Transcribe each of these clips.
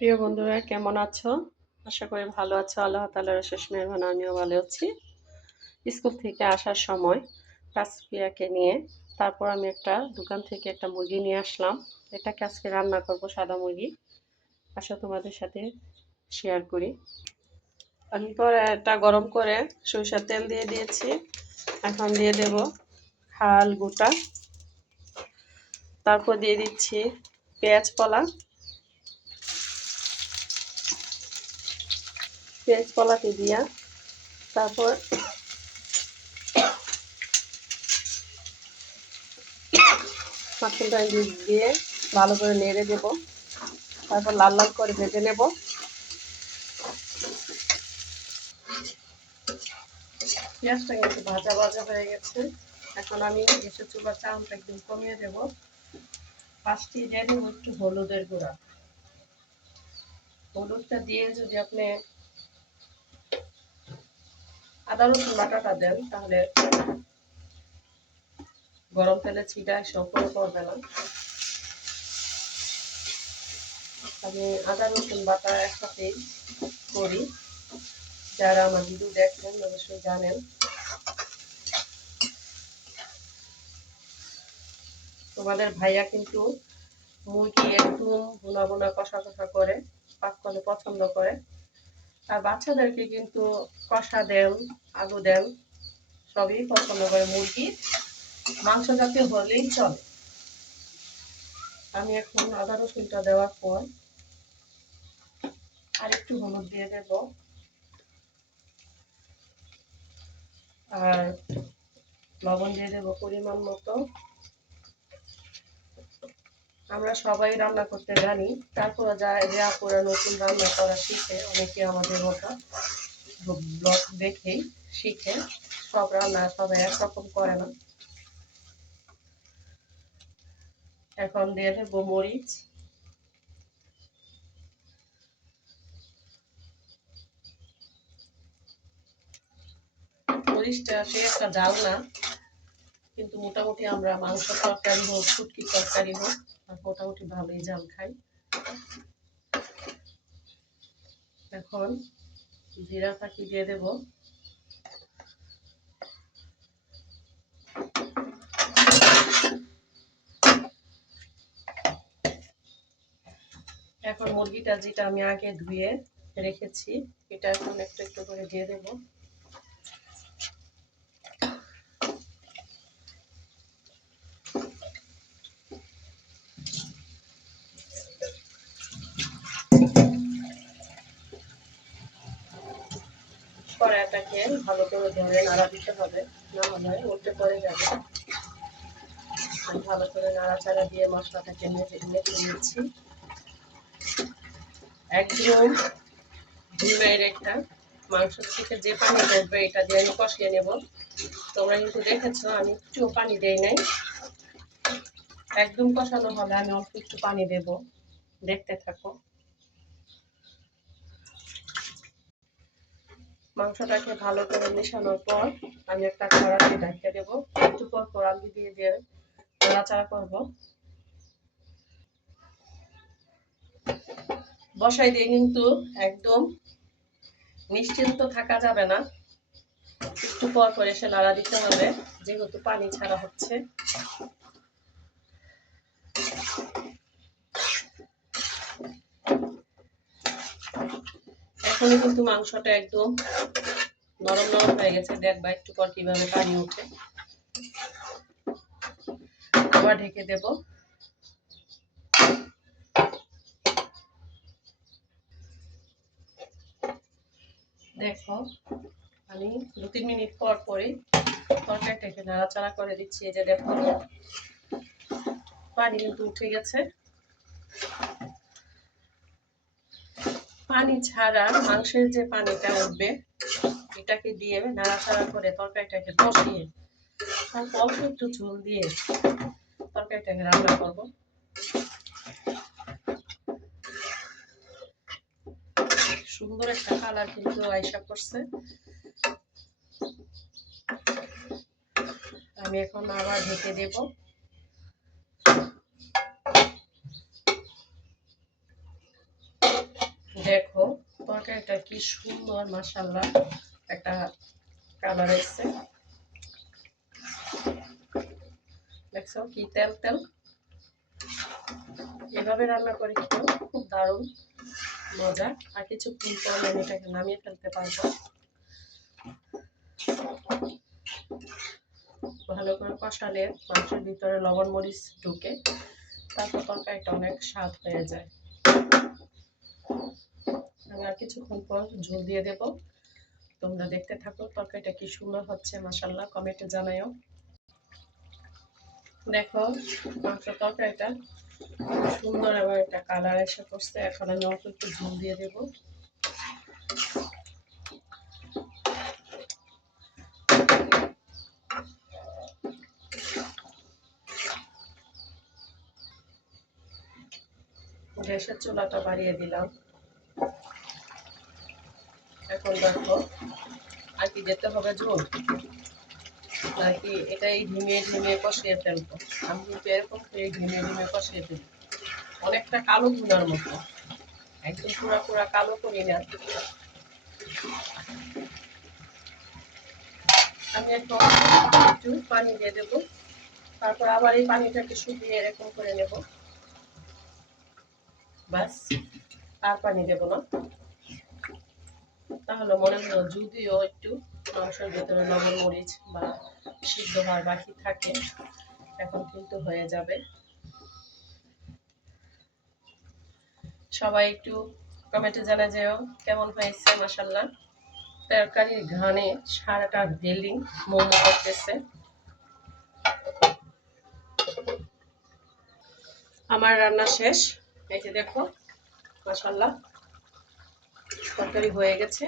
প্রিয় বন্ধুরা, কেমন আছো? আশা করি ভালো আছো। আল্লাহ তাআলার অশেষ মেহরবানি আমিও ভালো আছি। স্কুল থেকে আসার সময় তাসফিয়াকে নিয়ে তারপর আমি একটা দোকান থেকে একটা মুরগি নিয়ে আসলাম। এটাকে আজকে রান্না করব, সাদা মুরগি। আসো তোমাদের সাথে শেয়ার করি। আমি কড়াইটা গরম করে সরিষার তেল দিয়ে দিয়েছি। এখন দিয়ে দেব খাল গোটা, তারপর দিয়ে দিচ্ছি পেঁয়াজ পলাটি দিয়া তারপর মাখনটা দিয়ে ভালো করে নেড়ে দেব। তারপর লাল লাল করে ভেজে নেব। পেঁয়াজটা কিন্তু ভাজা ভাজা হয়ে গেছে। এখন আমি গ্যাসের চুলার চাউনটা একদম কমিয়ে দেব। পাঁচটি দিয়ে দেবো একটু হলুদের গুঁড়া। হলুদটা দিয়ে যদি আপনি আদা রসুন বাটাটা দেন তাহলে গরম তেলে ছিটায় সম্পূর্ণ করবে না। আমি আদা রসুন বাটা একসাথেই করি। যারা আমার ভিডিও দেখেন অবশ্যই জানেন। তোমাদের ভাইয়া কিন্তু মুরগি একদম ভুনা ভুনা কষা কষা করে পাক করে পছন্দ করে। আর বাচ্চাদেরকে কিন্তু কষা দেন, আলু দেন, সবই পছন্দ করে। মুরগি মাংস জাতীয় হলেই চলে। আমি এখন আদা রসুনটা দেওয়ার পর আর একটু হলুদ দিয়ে দেব, আর লবণ দিয়ে দেবো পরিমাণ মতো। আমরা সবাই রান্না করতে জানি, তারপরে যে আপুরা নতুন রান্না করা শিখে, অনেকে আমাদের মতো ব্লগ দেখেই শিখে। সব রান্না সবাই একরকম করে না। এখন দিয়ে দেবো মরিচ। মরিচটা সে একটা জাল না, কিন্তু মোটামুটি আমরা মাংস তরকারি হোক, শুটকির তরকারি হোক, মোটামুটি ভালোই জাল খাই। এখন জিরা ফাঁকি দিয়ে দেব। এখন মুরগিটা যেটা আমি আগে ধুয়ে রেখেছি, এটা এখন একটু একটু করে দিয়ে দেব। কড়াইটাকে ভালো করে ধরে নাড়া দিতে হবে, না হলে উল্টে পড়ে যাবে। ভালো করে নাড়াচাড়া দিয়ে মশলাটাকে মেখে নিচ্ছি। একদম ধুমের একটা মাংস থেকে যে পানি পড়বে এটা দিয়ে আমি কষিয়ে নেব। তোমরা কিন্তু দেখেছো আমি একটু পানি দেই নাই। একদম কষানো হলে আমি অল্প একটু পানি দেব। দেখতে থাকো। মাংসটাকে ভালো করে মেশানোর পর আমি একটা কড়াইতে ঢাকিয়ে দেবো। একটু পর পর আলু দিয়ে দিয়ে নাড়াচাড়া করবো। বসাই দিয়ে কিন্তু একদম নিশ্চিন্ত থাকা যাবে না, একটু পর পর এসে নাড়া দিতে হবে, যেহেতু পানি ছাড়া হচ্ছে। এখনই কিন্তু মাংসটা একদম নরম নরম হয়ে গেছে। দেখবা একটু পর কিভাবে পানি উঠে। আবার ঢেকে দেব। দেখো আমি 2-3 মিনিট পর পরে তরকারিটাকে নাড়াচাড়া করে দিচ্ছি। এই যে দেখো পানি কিন্তু উঠে গেছে। পানি ছাড়া মাংসের যে পানিটা উঠবে এটাকে দিয়ে নাড়াচাড়া করে তরকারিটাকে বসিয়ে অল্প একটু ঝোল দিয়ে তরকারিটাকে রান্না করবো। সুন্দর একটা কালার কিন্তু আয়সা করছে। আমি এখন আবার ঢেকে দেব। দেখো তরকারিটা কি সুন্দর, মাশাআল্লাহ একটা কালার এসছে। দেখছো কি তেল তেল। এভাবে রান্না করে খেতেও খুব দারুণ মজা। আর কিছুক্ষণ পরে আমি এটাকে নামিয়ে ফেলতে পারবো। ভালো করে কষালে মাংসের ভিতরে লবণ মরিচ ঢুকে, তারপর তরকারিটা অনেক স্বাদ হয়ে যায়। আমি আর কিছুক্ষণ পর ঝোল দিয়ে দেব। তোমরা দেখতে থাকো তরকারিটা কি সুন্দর হচ্ছে, মাশাআল্লাহ কমেন্টে জানাইও। দেখো মাংস তরকারিটা সুন্দর এবং একটা কালার এসে পড়ছে। এখন আমি অল্প একটু ঝোল দিয়ে দেব। গ্যাসের চুলাটা বাড়িয়ে দিলাম। এখন দেখো আর কি যেতে হবে ঝোল নাকি এটাই ধিমিয়ে ধিমিয়ে কষিয়ে ফেলবো। আমি কিন্তু এরকম করে ধিমিয়ে ধিমিয়ে কষিয়ে ফেলি, অনেকটা কালো ভুনার মতো, একদম পুরা পুরা কালো করি না। আমি এখন একটু পানি দিয়ে দেবো, তারপর আবার এই পানিটাকে শুকিয়ে এরকম করে নেব। বাস, আর পানি দেবো না। তাহলে মনে হলো যদিও একটু মাংসের ভেতরে লবণ মরিচ বা সিদ্ধ হওয়ার বাকি থাকে, এখন কিন্তু হয়ে যাবে। সবাই একটু কমেন্টে জানা যেও কেমন হয়েছে। মাশাআল্লাহ তরকারির ঘ্রাণে সারাটা বিল্ডিং মোমো করতেছে। আমার রান্না শেষ, এই যে দেখো মাশাআল্লাহ তরকারি হয়ে গেছে।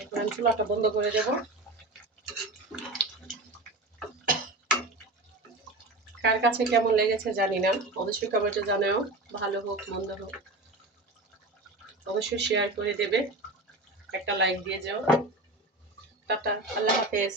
এখন আমি চুলাটা বন্ধ করে দেব। কার কাছে কেমন লেগেছে জানি না, অবশ্যই কমেন্টে জানাও। ভালো হোক মন্দ হোক অবশ্যই শেয়ার করে দেবে, একটা লাইক দিয়ে যাও। টাটা, আল্লাহ হাফেজ।